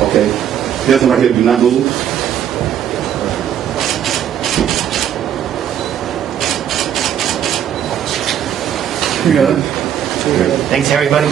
Okay. This one right here, do not move. Thanks, everybody.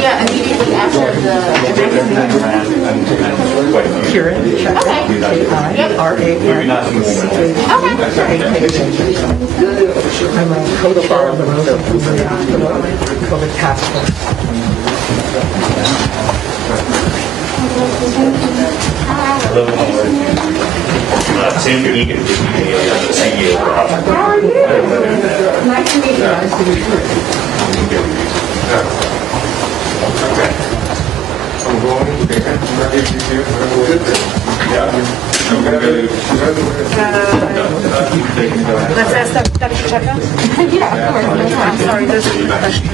Yeah, immediately after the Kieran, I'm a co-chair of the Roseland Community Hospital COVID task force. Sam, you can give me the CEO. How are you? Nice to meet you. Nice to meet you. Okay. I'm going. Let's ask Dr. Cheka. Yeah, of course. I'm sorry, there's a question.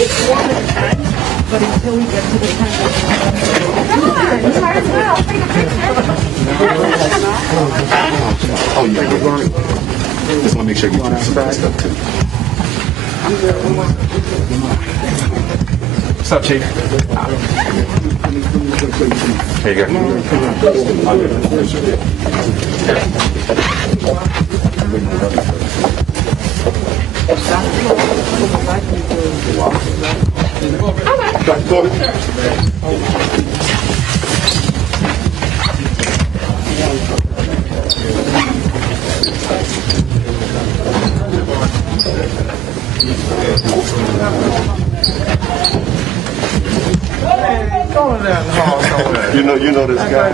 It's one at a time, but until we get to the time. Oh, yeah. Just want to make sure you do some of that stuff too. What's up, Chief? Here you Dr. Corbett. You know this guy.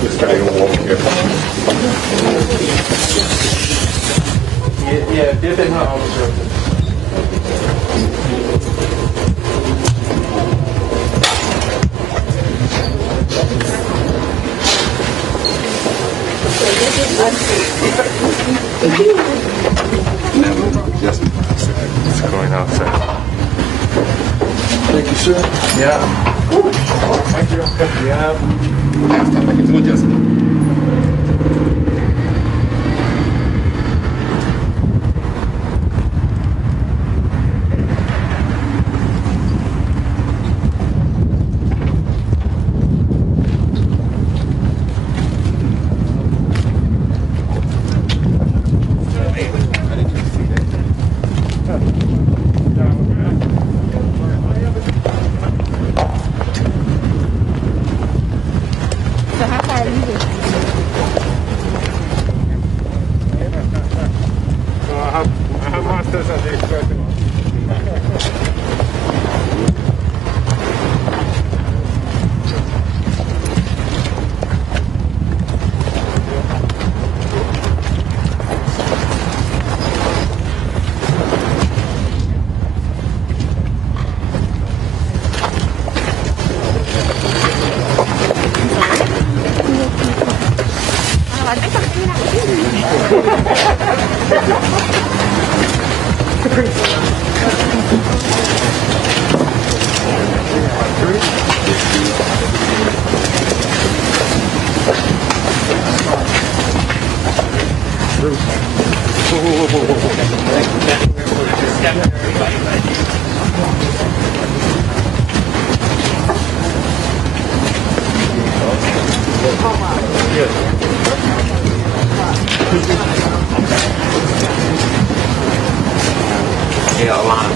This guy gonna walk here. Yeah, dip in her officer. It's going outside. Thank you, sir. Yeah. Thank you. Yeah. Make it to adjustment. Yeah, a lot.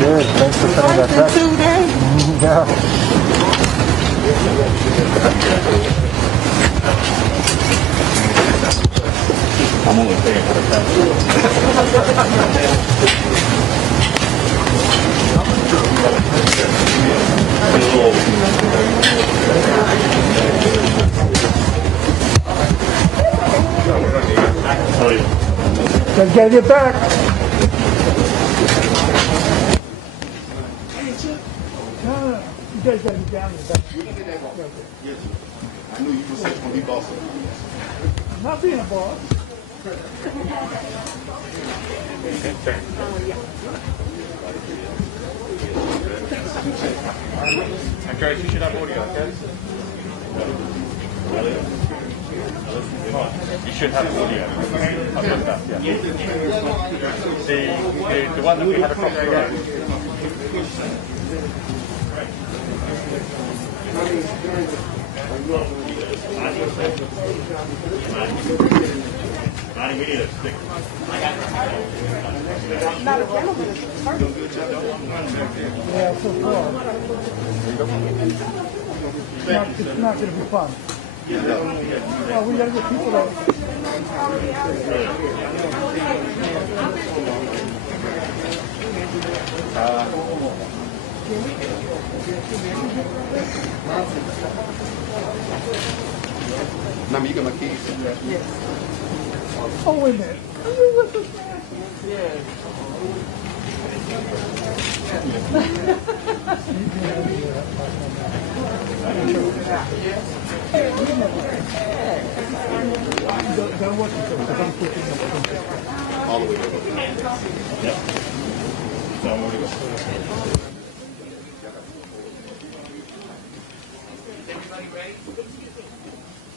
Good. Thanks for sending that text. Yeah. I'm only paying for the Just gotta get back. No. You guys gotta get down there. Yes, I knew you were such one. He boss. I'm not being a boss. Guys, you should have audio, okay? You should have audio. I've got that, yeah. The one that we had across the road. Manny, we need a stick. Yeah, so far. It's not gonna be fun. Well, we gotta get people out. Now, you got my keys. Oh, wait a minute. Are you with us, man? Don't watch it, because I'm pushing up. All the way over.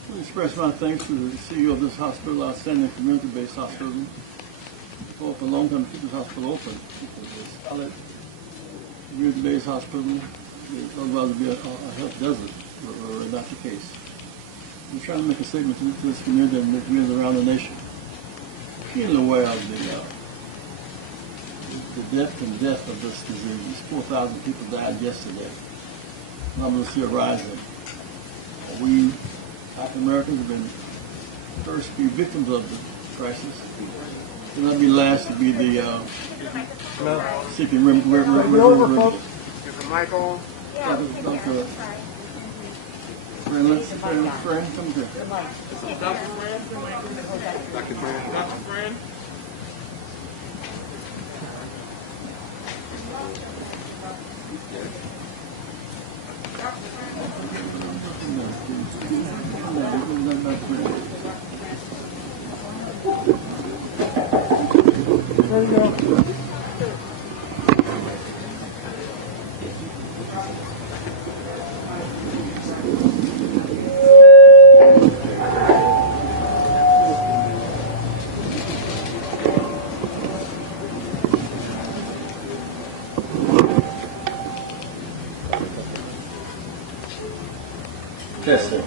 I express my thanks to the CEO of this hospital, outstanding community-based hospital. For a long time to keep this hospital open. It was a solid community-based hospital. It's otherwise would be a health desert, or not the case. I'm trying to make a statement to this community and the communities around the nation. Keenly aware of the depth and death of this disease. 4,000 people died yesterday. Numbers still rising. We, African-Americans, have been first to be victims of the crisis. And I'll be last to be the seeking remedy. Is the mic on? Dr. Friend, come here. Dr. Brand. There you go. Testing.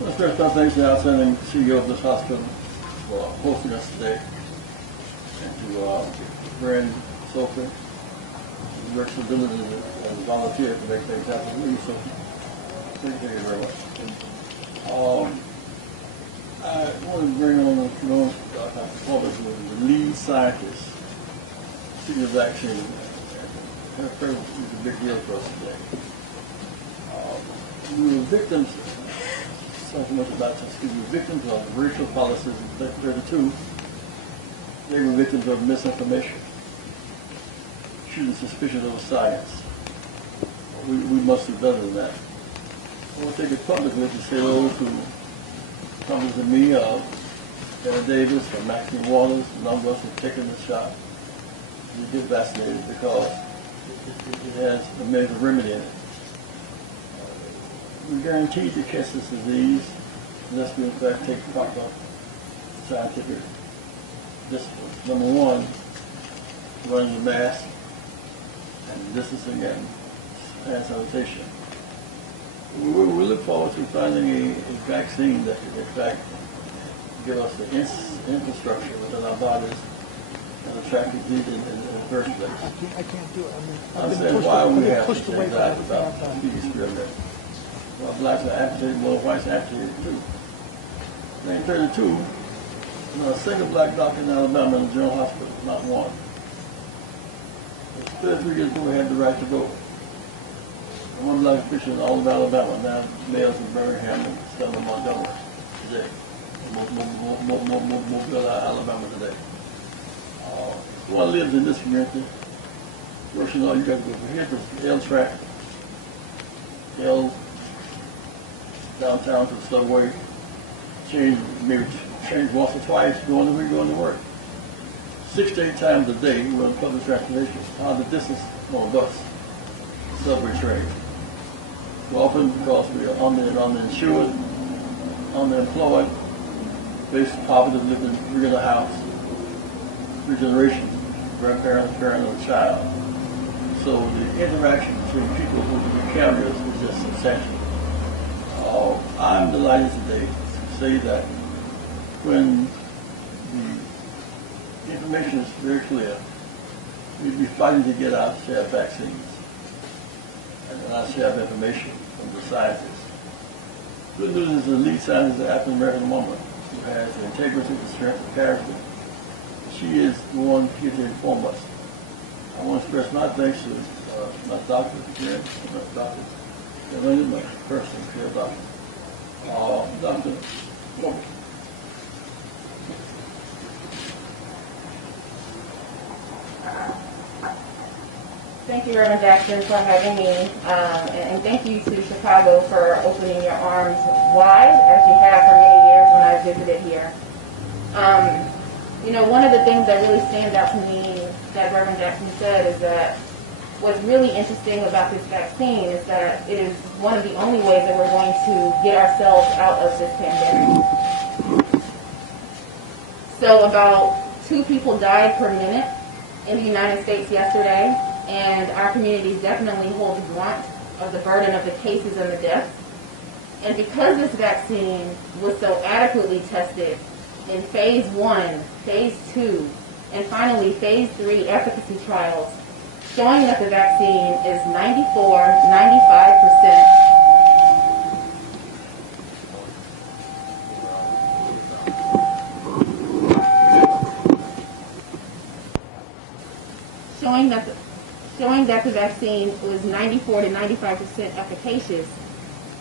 Let's first off, thanks to the outstanding CEO of this hospital for hosting us today, and to Brand Sophie, who works so diligently and volunteer to make things happen. Thank you, Sophie. Thank you very much. I want to bring on Dr. Corbett, who is the lead scientist, senior vaccine. Her presence is a big deal for us today. We were victims, so much about this, we were victims of racial policies in 1932. They were victims of misinformation, choosing suspicion over science. We must do better than that. I want to take it publicly to say those who come to me, Dennis Davis and Maxine Waters, a number of us have taken the shot to get vaccinated because it has a major remedy in it. We're guaranteed to catch this disease unless we in fact take proper scientific disciplines. Number one, wearing the mask and distancing and hand sanitation. We look forward to finding a vaccine that can in fact give us the infrastructure within our bodies and attract disease and first place. I can't do it. I I've been said, pushed, why I've we been have pushed to away change from that everything I've about done. the experiment. Well, blacks are agitated, well, whites are agitated too. 1932, not a single black doctor in Alabama in the general hospital, not one. 33 years ago, we had the right to vote. And one black official in all of Alabama, now males in Birmingham and Selma, Montgomery today. Mobile, Alabama today. One lives in this community. First, you got to go from here to the L track. L downtown to the subway. Change once or twice, going to work. 6 to 8 times a day, we're on public transportation. How the distance on a bus, subway train. So often because we are underinsured, underemployed, faced poverty, living in regular house, 3 generations, grandparents, parent, and child. So the interaction between people who are carriers is just essential. I'm delighted today to say that when the information is very clear, we'll be fighting to get our share of vaccines and our share of information from the scientists. Good news is the lead scientist is an African-American woman who has the integrity, the strength, the character. She is the one here to inform us. I want to express my thanks to my doctor, my doctor, my personal care doctor, Dr. Corbett. Thank you, Reverend Jackson, for having me, and thank you to Chicago for opening your arms wide, as you have for many years when I visited here. One of the things that really stands out to me that Reverend Jackson said is that what's really interesting about this vaccine is that it is one of the only ways that we're going to get ourselves out of this pandemic. So about 2 people died per minute in the United States yesterday, and our communities definitely hold the brunt of the burden of the cases and the deaths. And because this vaccine was so adequately tested in phase 1, phase 2, and finally phase 3 efficacy trials, showing that the vaccine is 95%. Showing that the vaccine was 94 to 95% efficacious,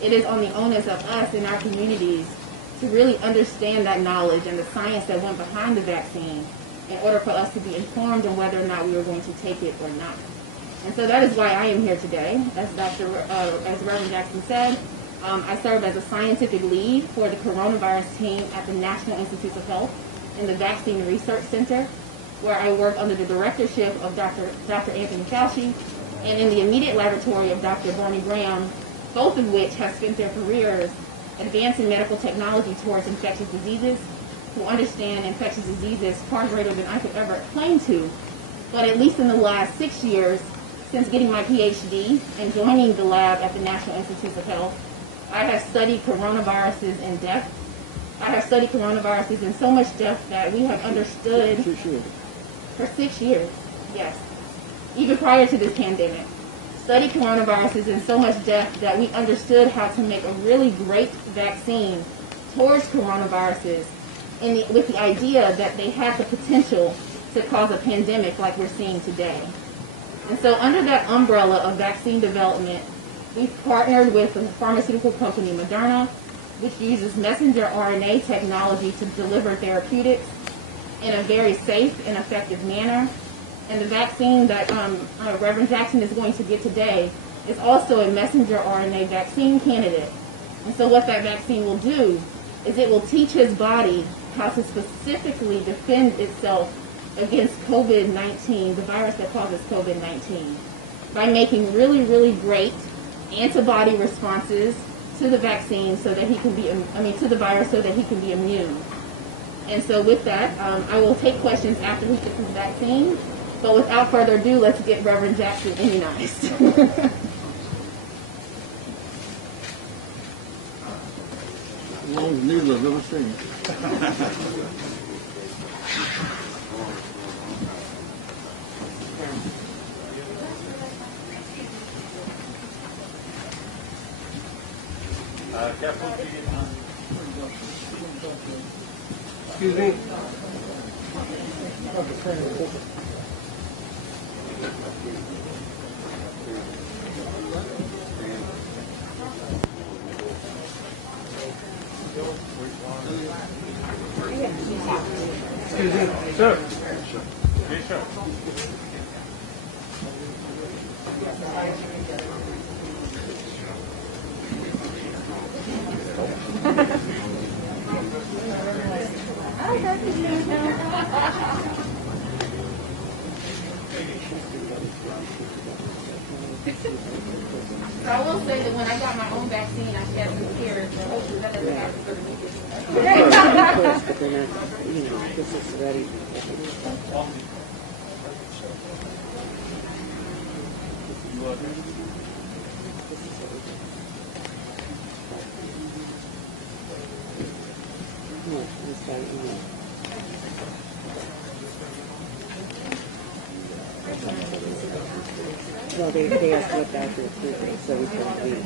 it is on the onus of us in our communities to really understand that knowledge and the science that went behind the vaccine in order for us to be informed on whether or not we were going to take it or not. And so that is why I am here today. As Reverend Jackson said, I serve as a scientific lead for the coronavirus team at the National Institutes of Health in the Vaccine Research Center, where I work under the directorship of Dr. Anthony Fauci, and in the immediate laboratory of Dr. Bernie Graham, both of which have spent their careers advancing medical technology towards infectious diseases, who understand infectious diseases far greater than I could ever claim to. But at least in the last 6 years, since getting my PhD and joining the lab at the National Institutes of Health, I have studied coronaviruses in depth. I have studied coronaviruses in so much depth that we have understood for 6 years, yes, even prior to this pandemic. Studied coronaviruses in so much depth that we understood how to make a really great vaccine towards coronaviruses with the idea that they had the potential to cause a pandemic like we're seeing today. And so under that umbrella of vaccine development, we've partnered with the pharmaceutical company Moderna, which uses messenger RNA technology to deliver therapeutics in a very safe and effective manner. And the vaccine that Reverend Jackson is going to get today is also a messenger RNA vaccine candidate. And so what that vaccine will do is it will teach his body how to specifically defend itself against COVID-19, the virus that causes COVID-19, by making really, really great antibody responses to the vaccine so that he can be, to the virus so that he can be immune. And so with that, I will take questions after he gets his vaccine. But without further ado, let's get Reverend Jackson immunized. Longest needle I've ever seen. Excuse me? Excuse me, sir. So I will say that when I got my own vaccine, I shed some tears. So hopefully that doesn't happen for the meeting. But they're not, this is ready. Well, they asked what doctor approved it, so we can read.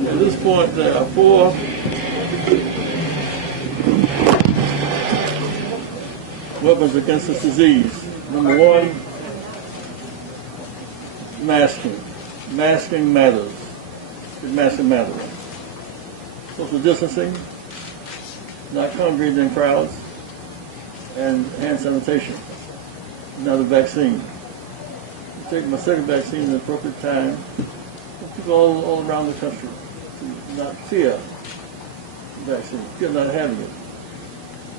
At this point, there are 4 weapons against this disease. Number 1, masking. Masking matters. Masking matters. Social distancing, not congregating in crowds, and hand sanitation. Another vaccine. Taking my second vaccine at the appropriate time. People all around the country to not fear the vaccine, fear not having it.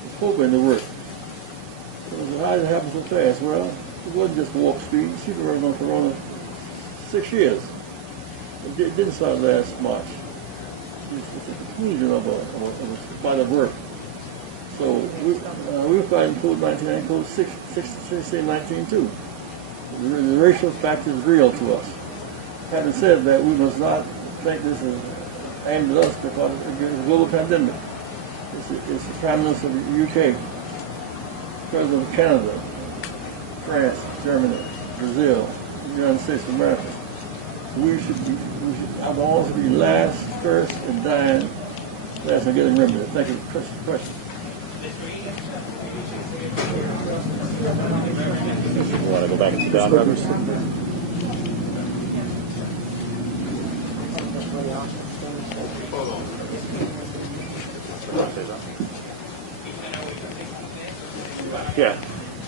It's hoping to work. So how did it happen so fast? Well, it wasn't just warp speed. People were on Corona 6 years. It didn't start last March. It's a conclusion of a body of work. So we were fighting COVID-19 and COVID-16-19 too. The racial factor is real to us. Having said that, we must not think this is aimed at us because it's a global pandemic. It's the Prime Minister of the UK, President of Canada, France, Germany, Brazil, the United States of America. I want us to be last, first, and dying last and getting remedy. Thank you. Question. You want to go back and sit down, Rivers? Yeah.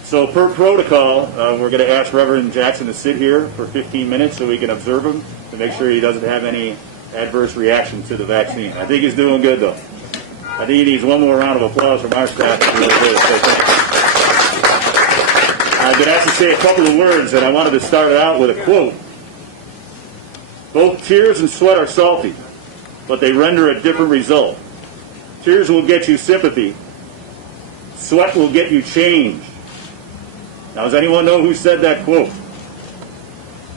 So per protocol, we're going to ask Reverend Jackson to sit here for 15 minutes so we can observe him to make sure he doesn't have any adverse reaction to the vaccine. I think he's doing good, though. I think he needs one more round of applause from our staff. I've been asked to say a couple of words, and I wanted to start it out with a quote. Both tears and sweat are salty, but they render a different result. Tears will get you sympathy. Sweat will get you change. Now, does anyone know who said that quote?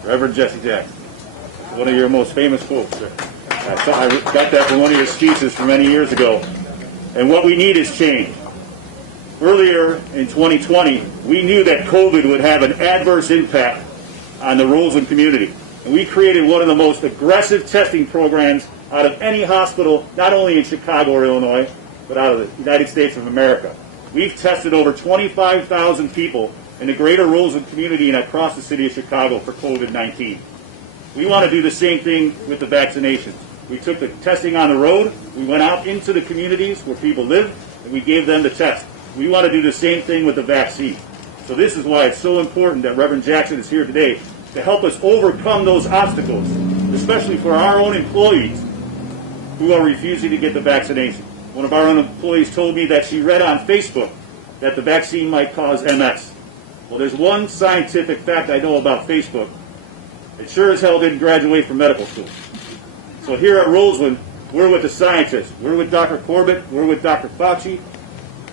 Reverend Jesse Jackson. One of your most famous quotes, sir. I got that from one of your speeches from many years ago. And what we need is change. Earlier in 2020, we knew that COVID would have an adverse impact on the Roseland community. And we created one of the most aggressive testing programs out of any hospital, not only in Chicago or Illinois, but out of the United States of America. We've tested over 25,000 people in the greater Roseland community and across the city of Chicago for COVID-19. We want to do the same thing with the vaccinations. We took the testing on the road, we went out into the communities where people live, and we gave them the test. We want to do the same thing with the vaccine. So this is why it's so important that Reverend Jackson is here today to help us overcome those obstacles, especially for our own employees who are refusing to get the vaccination. One of our own employees told me that she read on Facebook that the vaccine might cause MS. Well, there's one scientific fact I know about Facebook. It sure as hell didn't graduate from medical school. So here at Roseland, we're with the scientists. We're with Dr. Corbett, we're with Dr. Fauci,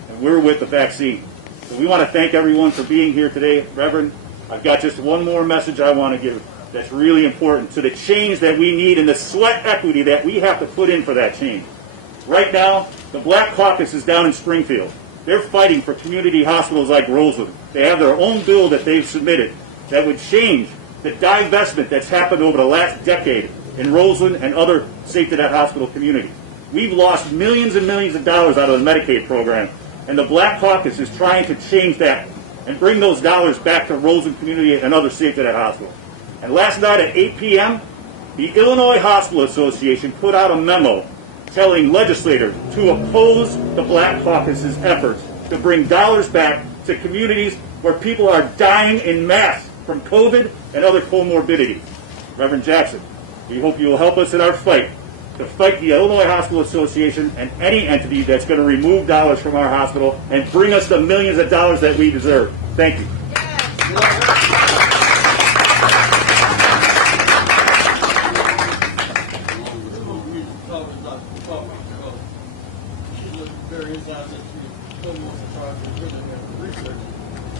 and we're with the vaccine. So we want to thank everyone for being here today. Reverend, I've got just one more message I want to give that's really important to the change that we need and the sweat equity that we have to put in for that change. Right now, the Black Caucus is down in Springfield. They're fighting for community hospitals like Roseland. They have their own bill that they've submitted that would change the divestment that's happened over the last decade in Roseland and other safety net hospital communities. We've lost millions and millions of dollars out of the Medicaid program, and the Black Caucus is trying to change that and bring those dollars back to Roseland community and other safety net hospitals. And last night at 8 p.m., the Illinois Hospital Association put out a memo telling legislators to oppose the Black Caucus's efforts to bring dollars back to communities where people are dying in mass from COVID and other comorbidities. Reverend Jackson, we hope you will help us in our fight to fight the Illinois Hospital Association and any entity that's going to remove dollars from our hospital and bring us the millions of dollars that we deserve. Thank you. Very inside that she almost tried to put in her research,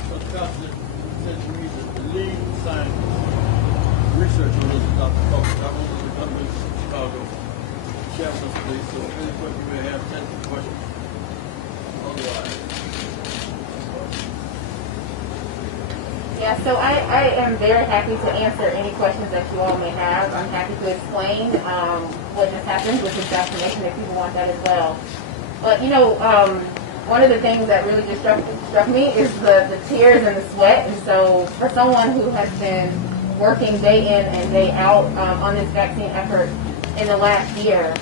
but Dr. said to me that the lead scientist researcher was Dr. Corbett. I want to come to Chicago, share with us today, so if anybody you may have 10 questions, otherwise. Yeah, so I am very happy to answer any questions that you all may have. I'm happy to explain what just happened with this vaccination if people want that as well. But, you know, one of the things that really just struck me is the tears and the sweat. And so for someone who has been working day in and day out on this vaccine effort in the last year,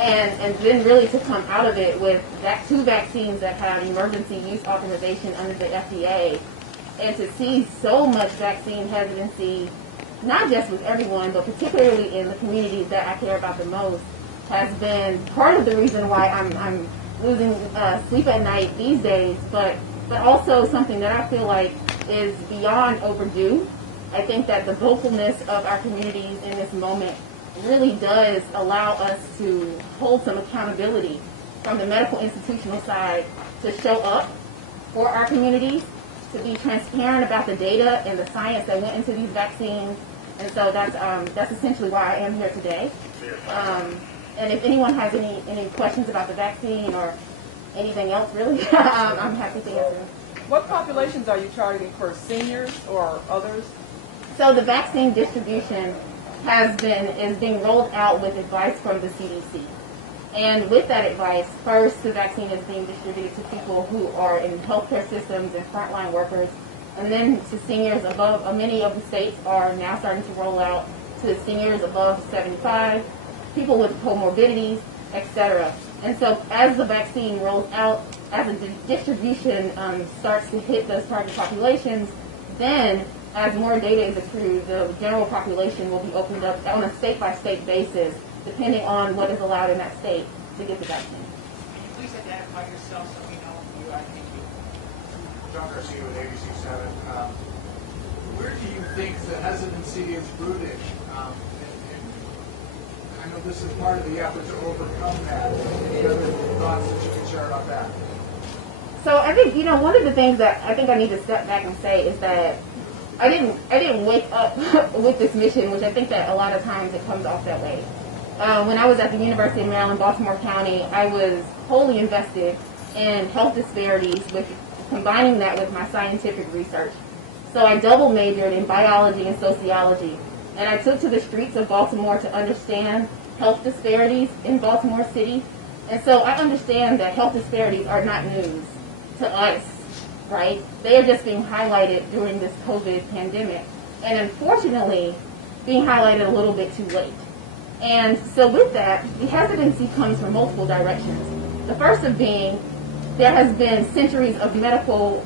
and then really to come out of it with two vaccines that have emergency use authorization under the FDA, and to see so much vaccine hesitancy, not just with everyone, but particularly in the communities that I care about the most, has been part of the reason why I'm losing sleep at night these days, but also something that I feel like is beyond overdue. I think that the vocalness of our communities in this moment really does allow us to hold some accountability from the medical institutional side to show up for our communities, to be transparent about the data and the science that went into these vaccines. And so that's essentially why I am here today. And if anyone has any questions about the vaccine or anything else, really, I'm happy to answer. What populations are you targeting for, seniors or others? So the vaccine distribution is being rolled out with advice from the CDC. And with that advice, first the vaccine is being distributed to people who are in healthcare systems and frontline workers, and then to seniors above. Many of the states are now starting to roll out to seniors above 75, people with comorbidities, etc. And so as the vaccine rolls out, as the distribution starts to hit those target populations, then as more data is accrued, the general population will be opened up on a state-by-state basis, depending on what is allowed in that state to get the vaccine. Please identify yourself so we know who you are. Thank you. John Garcia with ABC7. Where do you think the hesitancy is rooted? I know this is part of the effort to overcome that. Any other thoughts that you can share about that? So I think, one of the things that I think I need to step back and say is that I didn't wake up with this mission, which I think that a lot of times it comes off that way. When I was at the University of Maryland, Baltimore County, I was wholly invested in health disparities, with combining that with my scientific research. So I double majored in biology and sociology. And I took to the streets of Baltimore to understand health disparities in Baltimore City. And so I understand that health disparities are not news to us, right? They are just being highlighted during this COVID pandemic. And unfortunately, being highlighted a little bit too late. And so with that, the hesitancy comes from multiple directions. The first of being, there has been centuries of medical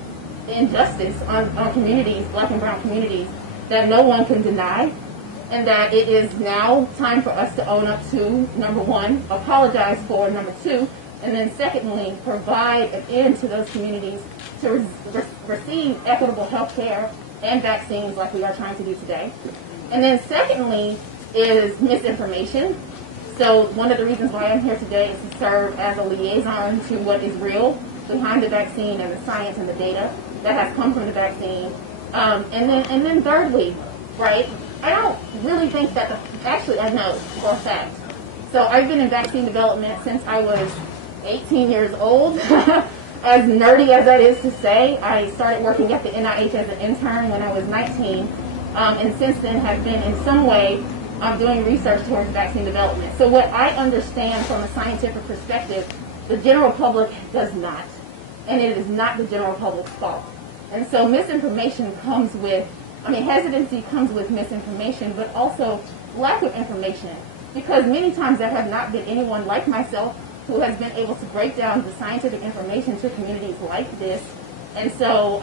injustice on communities, black and brown communities, that no one can deny, and that it is now time for us to own up to, number one, apologize for, number two, and then secondly, provide an end to those communities to receive equitable health care and vaccines like we are trying to do today. And then secondly is misinformation. So one of the reasons why I'm here today is to serve as a liaison to what is real behind the vaccine and the science and the data that has come from the vaccine. And then thirdly, right, I don't really think that actually I know for a fact. So I've been in vaccine development since I was 18 years old. As nerdy as that is to say, I started working at the NIH as an intern when I was 19, and since then have been in some way doing research towards vaccine development. So what I understand from a scientific perspective, the general public does not, and it is not the general public's fault. And so misinformation comes with, hesitancy comes with misinformation, but also lack of information, because many times there have not been anyone like myself who has been able to break down the scientific information to communities like this. And so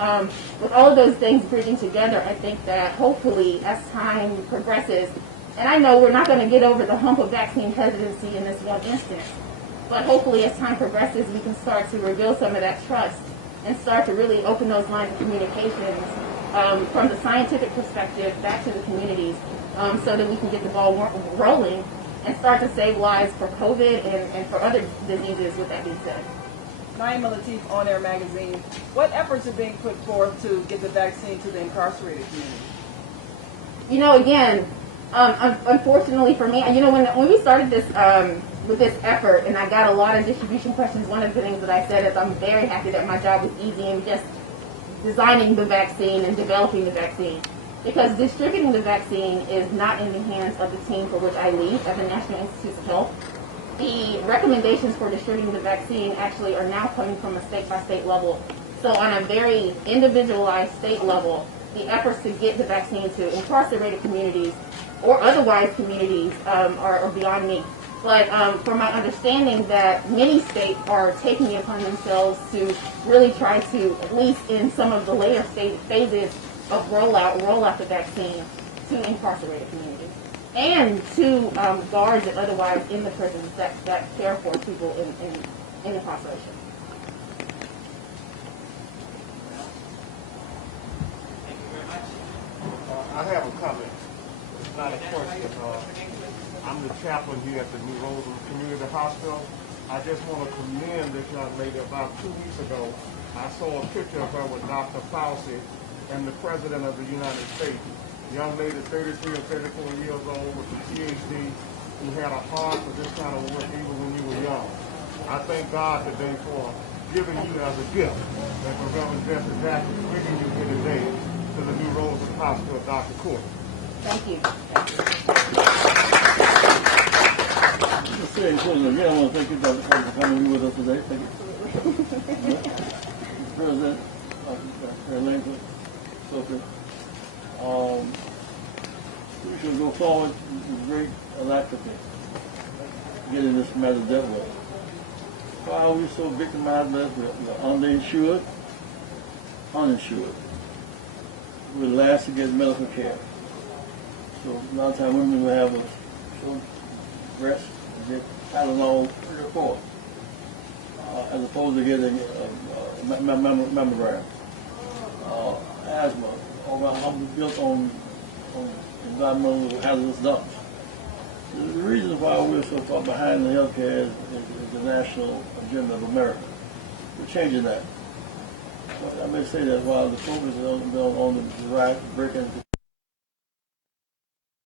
with all of those things bridging together, I think that hopefully as time progresses, and I know we're not going to get over the hump of vaccine hesitancy in this one instance, but hopefully as time progresses, we can start to rebuild some of that trust and start to really open those lines of communications from the scientific perspective back to the communities, so that we can get the ball rolling and start to save lives for COVID and for other diseases, with that being said. Naima Latif, On Air Magazine. What efforts are being put forth to get the vaccine to the incarcerated community? Again, unfortunately for me, when we started this with this effort, and I got a lot of distribution questions, one of the things that I said is I'm very happy that my job was easy and just designing the vaccine and developing the vaccine. Because distributing the vaccine is not in the hands of the team for which I lead at the National Institutes of Health. The recommendations for distributing the vaccine actually are now coming from a state-by-state level. So on a very individualized state level, the efforts to get the vaccine to incarcerated communities or otherwise communities are beyond me. But from my understanding that many states are taking it upon themselves to really try to, at least in some of the later phases of roll out the vaccine to incarcerated communities and to guards and otherwise in the prisons that care for people in incarceration. Thank you very much. I have a comment. It's not a question. I'm the chaplain here at the new Roseland Community Hospital. I just want to commend this young lady. About 2 weeks ago, I saw a picture of her with Dr. Fauci and the President of the United States. The young lady, 33 or 34 years old, with a PhD, who had a heart for this kind of work even when you were young. I thank God today for giving you as a gift, and for Reverend Jesse Jackson bringing you here today to the new Roseland Hospital, Dr. Corbett. Thank you. Just saying, again, I want to thank you for coming with us today. Thank you. President, Dr. Sophie. We should go forward with great alacrity, getting this matter dealt with. Why are we so victimized? We're underinsured, uninsured. We're the last to get medical care. So a lot of times women will have a short breast and get Tylenol 3 or 4, as opposed to getting mammogram. Asthma, all built on environmental hazardous dumps. The reason why we're so far behind in healthcare is the national agenda of America. We're changing that. I may say that while the focus is on the right, breaking